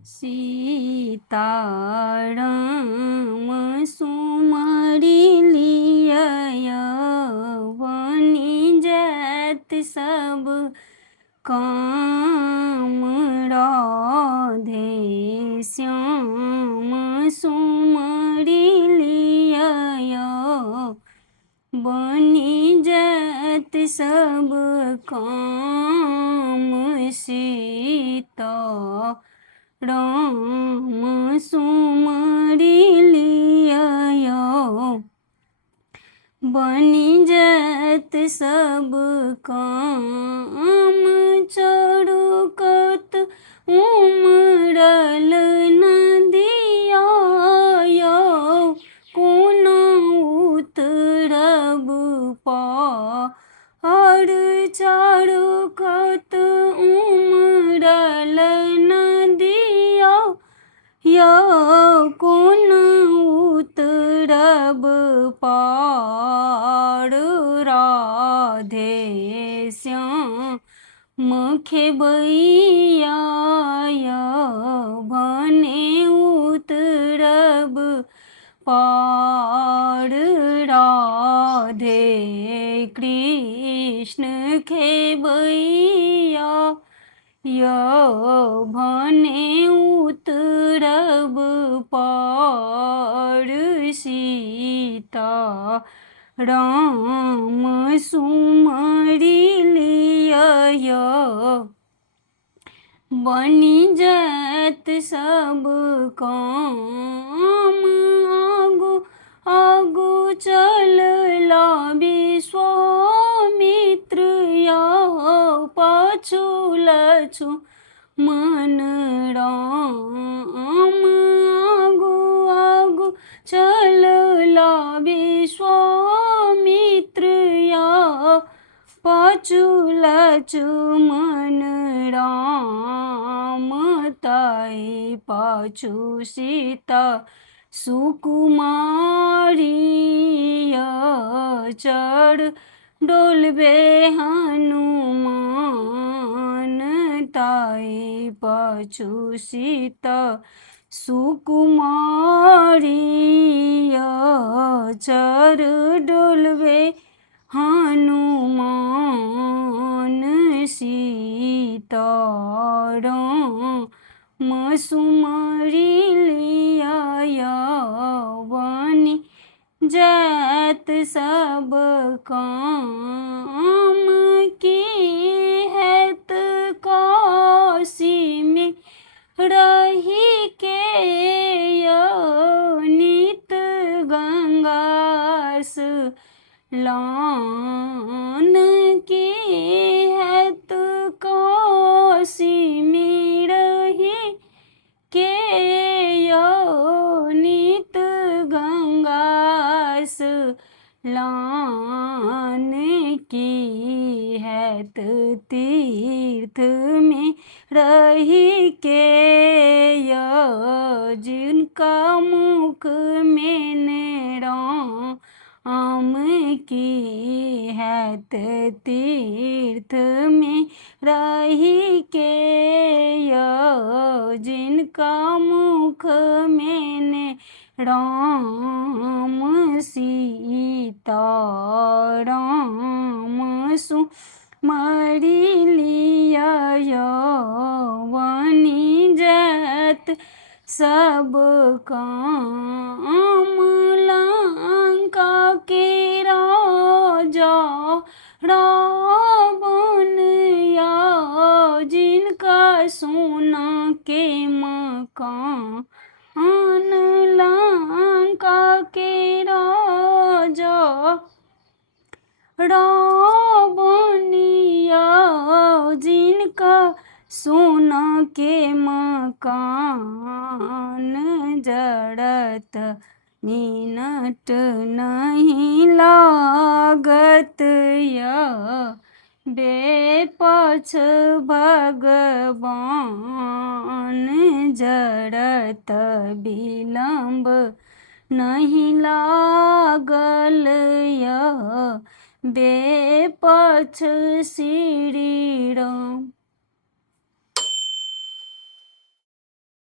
सीताराम सुमरि लिय बनि जात सब काम। राधे श्याम सुमरि लिय बनि जात सब काम। सीता राम सुमरि लिय बनि जात सब काम। चरुकत उमरल नदिया कोना उतरब पार। चरुकत उमरल नदिया कोना उतरब पार। राधे श्याम खेबैया भने उतरब पार। राधे कृष्ण खेबैया भने उतरब पार। सीता राम सुमरि लिय बनि जात सब काम। आगू आगू चलला विश्वामित्र पाछू लक्ष्मण राम। आगू आगू चलला विश्वामित्र पाछू लक्ष्मण राम। ताई पाछू सीता सुकुमारी चढ़ डोलबे हनुमान। ताई पाछू सीता सुकुमारी चढ़ डोलबे हनुमान। सीता राम सुमरि लिय बनि जात सब काम। की हैत काशी में रही के नित गंगा स्नान। की हैत काशी में रही के नित गंगा स्नान। की हैत तीर्थ में रही के जिनका मुख में राम। की हैत तीर्थ में रही के जिनका मुख में राम। सीता राम सुमरि लिय बनि जात सब काम। लंका के राजा रावण जिनका सोना के मकान। लंका के राजा रावण जिनका सोना के मकान। जड़त मिनट नहीं लागत बेपछ भगवान। जड़त विलंब नहीं लागल बेपछ श्री राम।